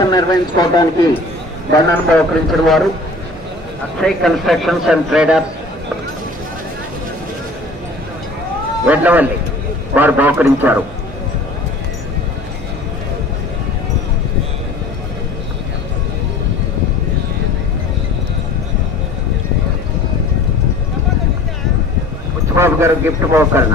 ప్రదర్శన నిర్వహించుకోవడానికి దండాన్ని బహుకరించిన వారు. Akshay constructions and traders Vedlavalli వారు బహుకరించారు బుచ్చిబాబు గారు గిఫ్ట్ బహుకరణ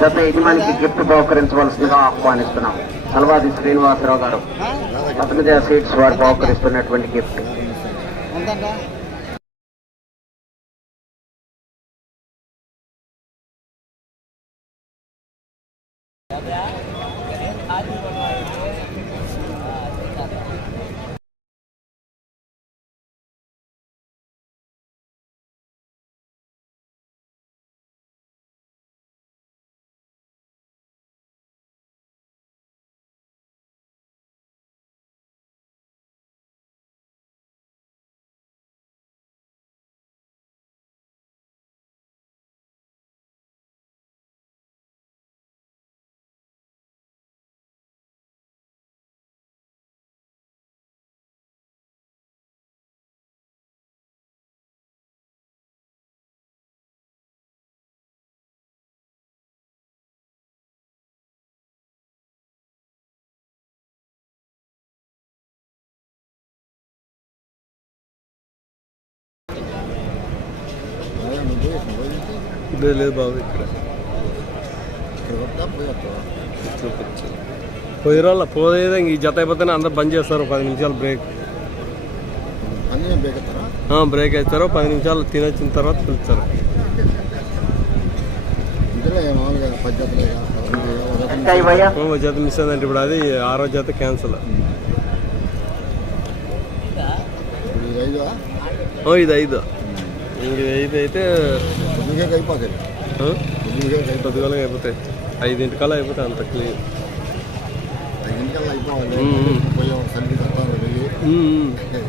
జత యజమానికి గిఫ్ట్ బహుకరించవలసిందిగా ఆహ్వానిస్తున్నాం. సల్వాది శ్రీనివాసరావు గారు. పతనజ సీట్స్ వారు బహుకరిస్తున్నటువంటి గిఫ్ట్. లేదు లేదు బాబు ఇక్కడ. పోయి రాళ్ళ పోయేదే ఈ జత అయిపోతేనే అందరు బంద్ చేస్తారు పది నిమిషాలు బ్రేక్. బ్రేక్ వేస్తారు పది నిమిషాలు తినొచ్చిన తర్వాత పిలుస్తారు. జత మిస్ అయిందంటే ఇప్పుడు అది ఆరో జత క్యాన్సిల్. ఇది ఐదు. ఓ ఇది ఐదు ఇంక ఇది ఐదు అయితే కొద్దిగా అయిపోతుంది ఆ, కొద్దిగా అయిపోతుంది పొద్దుగాలగా అయిపోతాయి. ఐదింటికల్లా అయిపోతాయి అంత క్లీన్ ఐదింటికల్లా అయిపోవాలి.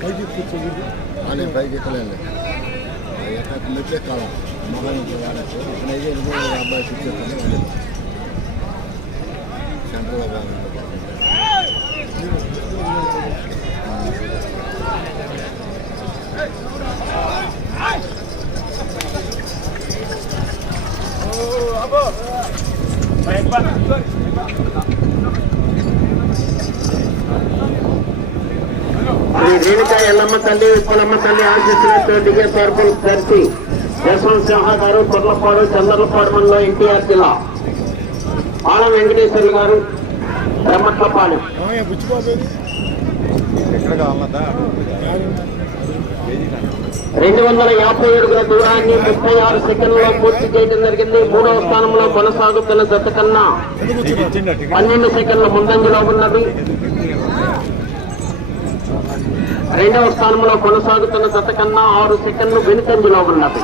పైకి కూర్చోండి అని పైకి ఎక్కలేదు ఎక్కడ మెట్లే కాల మహానికి వాడచ్చు ఇక్కడ అయితే ఎనిమిది అబ్బాయి కూర్చోండి సెంట్రల్ శ్రీ రేణుక ఎల్లమ్మ తల్లి ఉప్పలమ్మ తల్లి ఆశిస్తున్నటువంటి డిగ్రీ తరపులు కలిసి యశ్వంత్ సింహ గారు కొర్లపాడు చంద్రలపాడు మండలం ఎన్టీఆర్ జిల్లా. ఆలం వెంకటేశ్వర్లు గారు బ్రహ్మట్లపాడు ఎక్కడ కావాలన్నా రెండు వందల యాభై అడుగుల దూరాన్ని ముప్పై ఆరు సెకండ్లో పూర్తి చేయడం జరిగింది. మూడవ స్థానంలో కొనసాగుతున్న జత కన్నా పన్నెండు సెకండ్ల ముందంజలో ఉన్నది. రెండవ స్థానంలో కొనసాగుతున్న జత కన్నా ఆరు సెకండ్లు వెనుకంజలో ఉన్నది.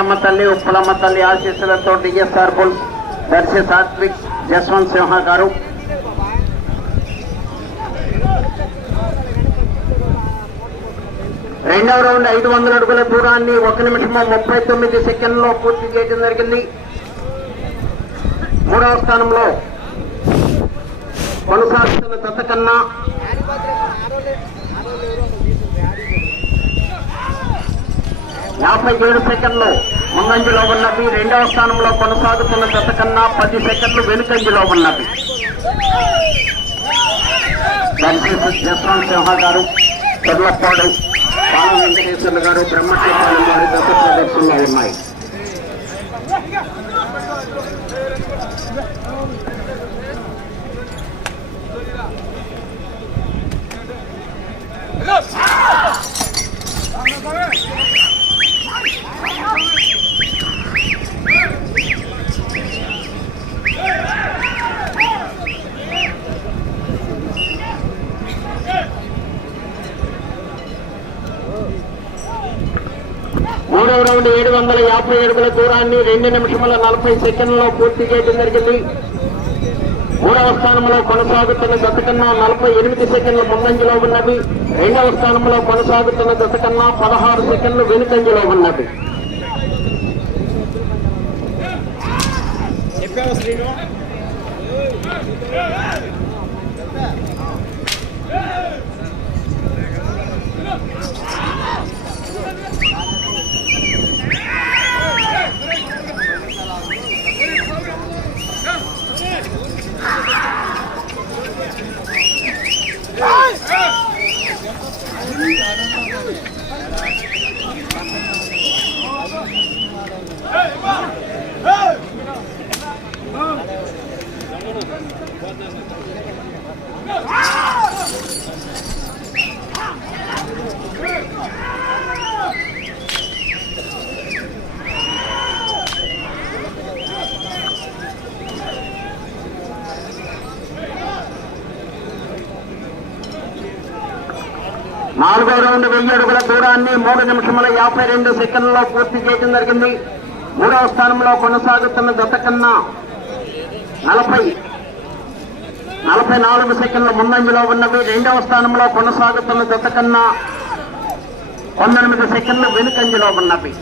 రేణుక తల్లి ఉప్పలమ్మ తల్లి ఆశీస్సులతో డిఎస్ఆర్ బుల్ దర్శి సాత్విక్ జస్వంత్ సింహ గారు. రెండవ రౌండ్ ఐదు వందల అడుగుల దూరాన్ని ఒక నిమిషము ముప్పై తొమ్మిది సెకండ్లో పూర్తి చేయడం జరిగింది. మూడవ స్థానంలో కొనసాగుతున్న దత్త కన్నా యాభై ఏడు సెకండ్లు ముందంజలో ఉన్నది. రెండవ స్థానంలో కొనసాగుతున్న దత్త కన్నా పది సెకండ్లు వెనుకంజలో ఉన్నది. దర్శి జస్వంత్ సింహ గారు చెర్లప్పాడు బాల వెంకటేశ్వర్లు గారు బ్రహ్మశ్రీపాలెం గారు దశ ప్రదర్శనలో ఉన్నాయి. మూడవ రౌండ్ ఏడు వందల యాభై అడుగుల దూరాన్ని రెండు నిమిషముల నలభై సెకండ్లలో పూర్తి చేయడం జరిగింది. మూడవ స్థానంలో కొనసాగుతున్న జత కన్నా నలభై ఎనిమిది సెకండ్లు ముందంజలో ఉన్నది రెండవ స్థానంలో కొనసాగుతున్న జత కన్నా పదహారు సెకండ్లు వెనుకంజలో ఉన్నది నాలుగో రౌండ్ వెయ్యి అడుగుల దూరాన్ని మూడు నిమిషముల యాభై రెండు సెకండ్లలో పూర్తి చేయడం జరిగింది. మూడవ స్థానంలో కొనసాగుతున్న జత కన్నా నలభై నలభై నాలుగు సెకండ్ల ముందంజలో ఉన్నవి. రెండవ స్థానంలో కొనసాగుతున్న జత కన్నా పంతొమ్మిది సెకండ్లు వెనుకంజలో ఉన్నవి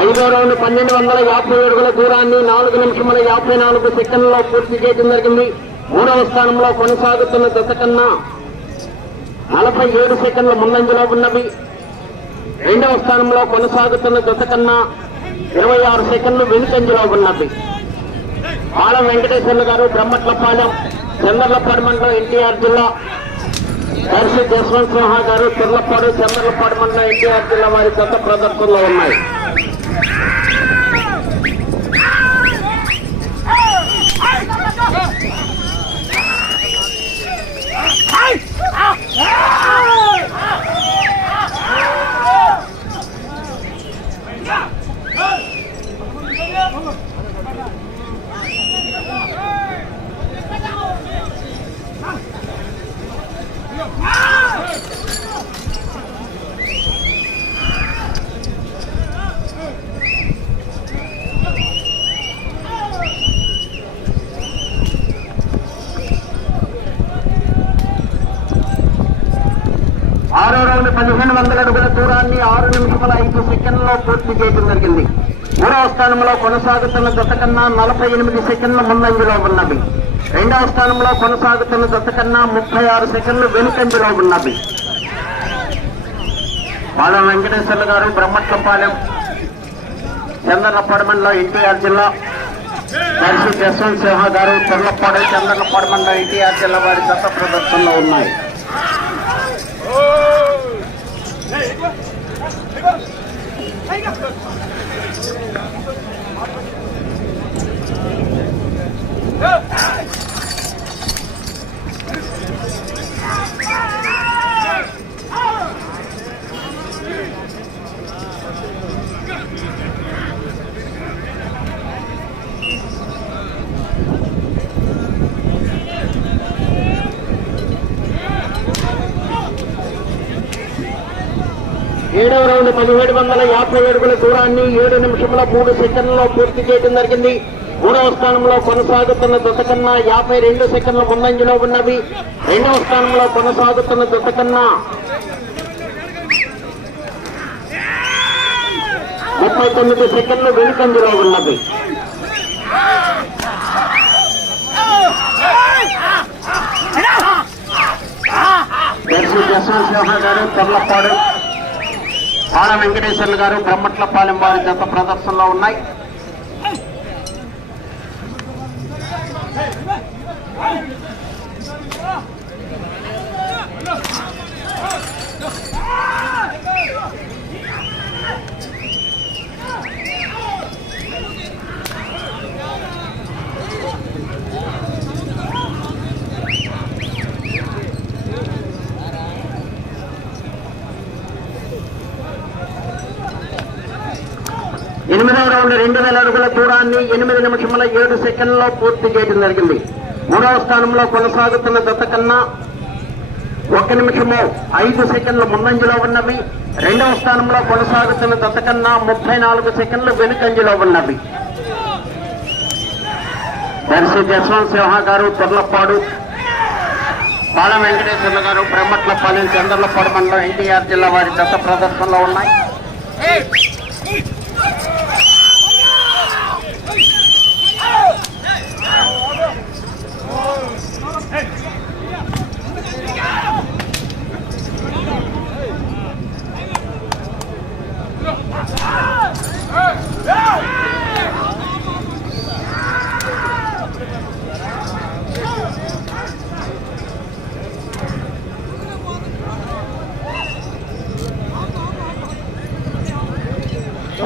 ఐదో రౌండ్ పన్నెండు వందల యాభై అడుగుల దూరాన్ని నాలుగు నిమిషముల యాభై నాలుగు సెకండ్లలో పూర్తి చేయడం జరిగింది. మూడవ స్థానంలో కొనసాగుతున్న దశ కన్నా నలభై ఏడు సెకండ్ల ముందంజలో ఉన్నవి. రెండవ స్థానంలో కొనసాగుతున్న దశ కన్నా ఇరవై ఆరు సెకండ్లు వెనుకంజలో ఉన్నవి. ఆలం వెంకటేశ్వర్లు గారు బ్రహ్మట్లపాలెం చంద్రలపాడు మండలం ఎన్టీఆర్ జిల్లా. దర్శి జస్వంత్ సింహ గారు తిర్లపాడు చంద్రలపాడు మండలం ఎన్టీఆర్ జిల్లా వారి గత ప్రదర్శనలో ఉన్నాయి. Ah! సెకండ్లో పూర్తి చేయడం జరిగింది. మూడవ స్థానంలో కొనసాగుతున్న జత కన్నా నలభై ఎనిమిది సెకండ్ల ముందంజలో ఉన్నవి రెండవ స్థానంలో కొనసాగుతున్న జత కన్నా ముప్పై ఆరు సెకండ్లు వెనుకంజలో ఉన్నవి బాల వెంకటేశ్వర్లు గారు బ్రహ్మట్లపాలెం చంద్రలపాడు మండలం ఎన్టీఆర్ జిల్లా. దర్శి జస్వంత్ సింహ గారు తొర్లపాడు చంద్రలపాడు మండలం ఎన్టీఆర్ జిల్లా వారి దత్త ప్రదర్శనలో ఉన్నాయి. 야! ఏడవ రౌండ్ పదిహేడు వందల యాభై అడుగుల దూరాన్ని ఏడు నిమిషముల మూడు సెకండ్లలో పూర్తి చేయడం జరిగింది. మూడవ స్థానంలో కొనసాగుతున్న దశ కన్నా యాభై రెండు సెకండ్ల ముందంజలో ఉన్నవి. రెండవ స్థానంలో కొనసాగుతున్న దశ కన్నా ముప్పై తొమ్మిది సెకండ్లు వెనుకంజలో ఉన్నవి. దర్శి జస్వంత్ సింహ గారు తెల్లపాడు బాల వెంకటేశ్వర్లు గారు బ్రహ్మట్లపాలెం వారి జత ప్రదర్శనలో ఉన్నాయి Hey రౌండ్ రెండు వేల అడుగుల దూరాన్ని ఎనిమిది నిమిషముల ఏడు సెకండ్లో పూర్తి చేయడం జరిగింది. మూడవ స్థానంలో కొనసాగుతున్న దత్త కన్నా ఒక నిమిషము ఐదు సెకండ్ల ముందంజలో ఉన్నవి. రెండవ స్థానంలో కొనసాగుతున్న దత్త కన్నా ముప్పై నాలుగు సెకండ్లు వెనుకంజలో ఉన్నవి. దర్శి జస్వంత్ సింహ గారు తొర్లపాడు బాల వెంకటేశ్వర్ల గారు బ్రహ్మట్లపాలెం చంద్రలపాడు మండలం ఎన్టీఆర్ జిల్లా వారి దత్త ప్రదర్శనలో ఉన్నాయి.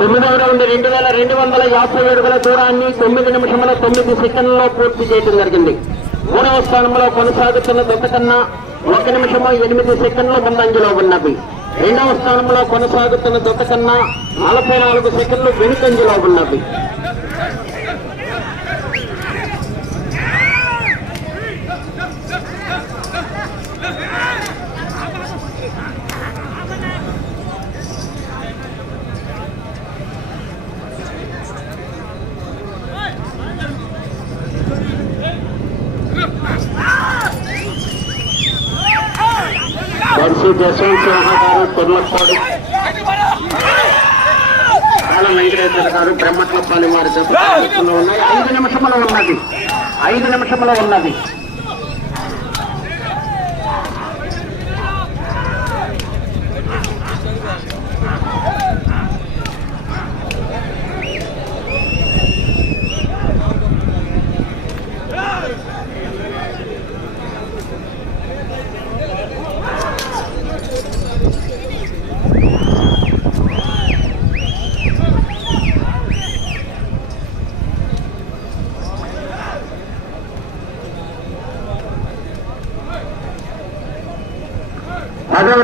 తొమ్మిదవ రౌండ్ రెండు వేల రెండు వందల యాభై అడుగుల దూరాన్ని తొమ్మిది నిమిషముల తొమ్మిది సెకండ్లలో పూర్తి చేయడం జరిగింది. మూడవ స్థానంలో కొనసాగుతున్న దశ కన్నా ఒక నిమిషము ఎనిమిది సెకండ్ల ముందంజలో ఉన్నవి రెండవ స్థానంలో కొనసాగుతున్న దశ కన్నా నలభై నాలుగు సెకండ్లు వెనుకంజలో ఉన్నవి దర్శి జస్వంత్ సింహ గారు బాల వెంకటేశ్వర గారు బ్రహ్మట్లపాలి వారి ప్రదర్శనలో ఉన్నాయి. ఐదు నిమిషముల ఉన్నది. ఐదు నిమిషముల ఉన్నది.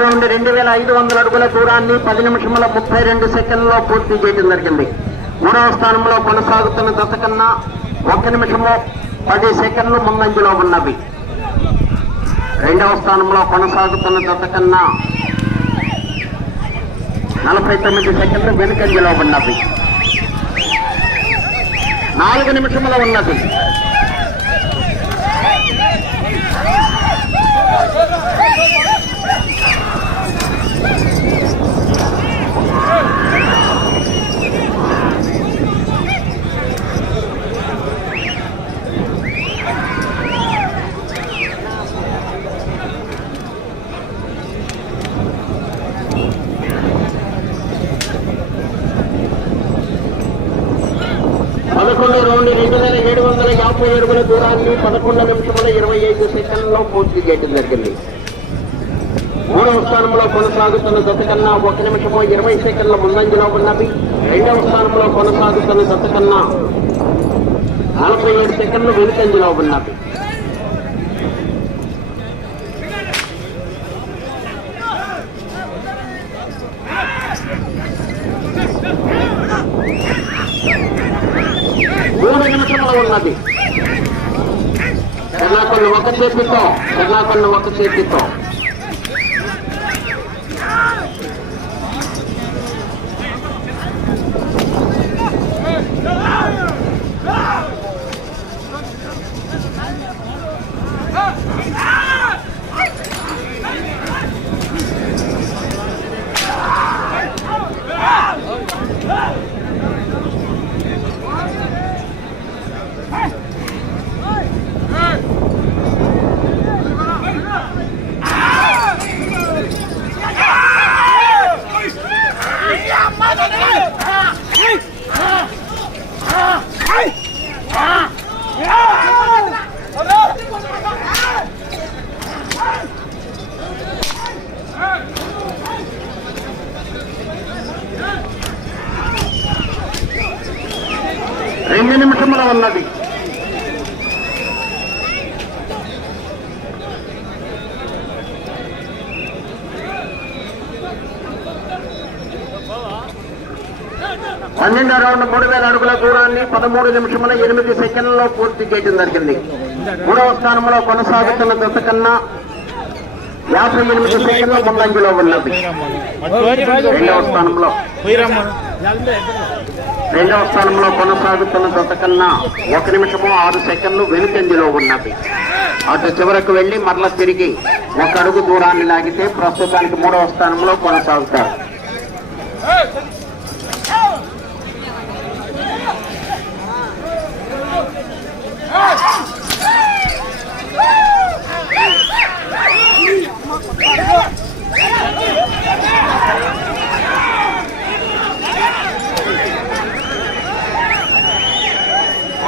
పదవ రెండు వేల ఐదు వందల అడుగుల దూరాన్ని పది నిమిషముల ముప్పై రెండు సెకండ్లలో పూర్తి చేయడం జరిగింది. మూడవ స్థానంలో కొనసాగుతున్న దశ కన్నా ఒక నిమిషము పది సెకండ్లు ముందంజలో ఉన్నవి. రెండవ స్థానంలో కొనసాగుతున్న దశ కన్నా నలభై తొమ్మిది సెకండ్లు వెనుకంజలో ఉన్నవి. నాలుగు నిమిషముల ఉన్నది నలభై అడుగుల పదకొండు నిమిషముల ఇరవై ఐదు సెకండ్లో పూర్తి చేయడం జరిగింది. మూడవ స్థానంలో కొనసాగుతున్న దశ కన్నా ఒక నిమిషము ఇరవై సెకండ్ల ముందంజలో ఉన్నవి. రెండవ స్థానంలో కొనసాగుతున్న దశ కన్నా నలభై ఏడు సెకండ్లు వెనుకంజలో ఉన్నవి. మూడు నిమిషంలో ఉన్నది. ఎర్నాకొండ ఒక చేతితో ఎర్నాకొండ ఒక చేతితో రెండు నిమిషంలో ఉన్నది పన్నెండు రౌండ్ మూడు వేల అడుగుల దూరాన్ని పదమూడు నిమిషముల ఎనిమిది సెకండ్లలో పూర్తి చేయడం జరిగింది. మూడవ స్థానంలో కొనసాగుతున్న దశ కన్నా యాభై ఎనిమిది సెకండ్ల ముందంజలో ఉన్నది. రెండవ స్థానంలో రెండవ స్థానంలో కొనసాగుతున్న దశ కన్నా ఒక నిమిషము ఆరు సెకండ్లు వెనుకంజలో ఉన్నది. అటు చివరకు వెళ్ళి మరల తిరిగి ఒక అడుగు దూరాన్ని లాగితే ప్రస్తుతానికి మూడవ స్థానంలో కొనసాగుతారు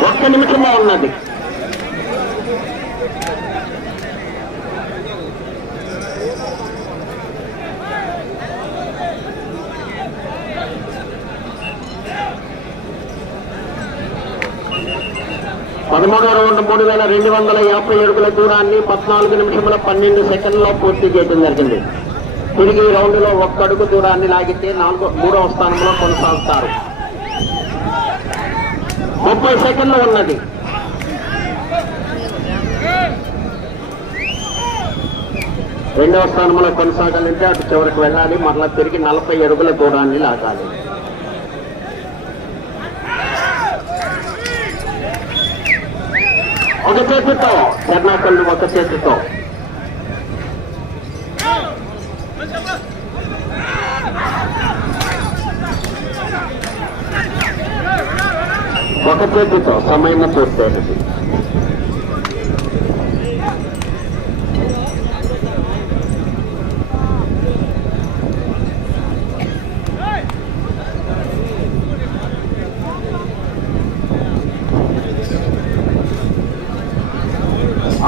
ఒక్క నిమిషంలో ఉన్నది? పదమూడో రౌండ్ మూడు వేల రెండు వందల యాభై అడుగుల దూరాన్ని పద్నాలుగు నిమిషముల పన్నెండు సెకండ్లో పూర్తి చేయడం జరిగింది. తిరిగి రౌండ్లో ఒక్కడుగు ఒక్క అడుగు దూరాన్ని లాగితే నాలుగో మూడవ స్థానంలో కొనసాగుతారు. ముప్పై సెకండ్లు ఉన్నది. రెండవ స్థానంలో కొనసాగాలంటే అటు చివరికి వెళ్ళాలి. మరలా తిరిగి నలభై అడుగుల దూరాన్ని లాగాలి. ఒక చేతితో కర్ణాకల్లు ఒక చేతితో. ఒక చేతితో సమయం పూర్తయినది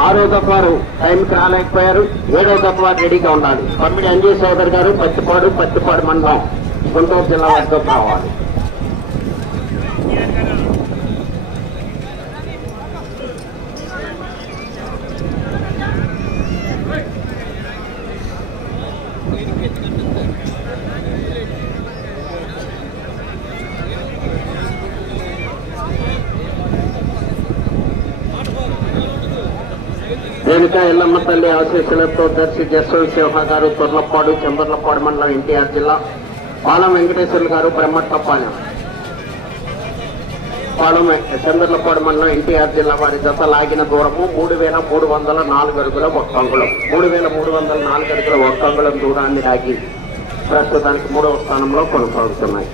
ఆరో దఫారు టైంకి రాలేకపోయారు. ఏడో దఫా రెడీగా ఉండాలి. పమ్మిడి అంజయ్ సోదర్ గారు పత్తిపాడు పత్తిపాడు మండలం గుంటూరు జిల్లా వరకు కావాలి రేణుక ఎల్లమ్మ తల్లి ఆశీస్సులతో దర్శి జస్వంత్ సింహ గారు తొర్లపాడు చంద్రలపాడు మండలం ఎన్టీఆర్ జిల్లా పాలం వెంకటేశ్వర్లు గారు బ్రహ్మట్టపాలెం పాలం చంద్రలపాడు మండలం ఎన్టీఆర్ జిల్లా వారి జత లాగిన దూరము మూడు వేల మూడు వందల నాలుగు అడుగుల ఒక్క అంగుళం మూడు వేల మూడు వందల నాలుగు అడుగుల ఒక్క అంగుళం దూరాన్ని లాగి ప్రస్తుతానికి మూడవ స్థానంలో కొనసాగుతున్నాయి.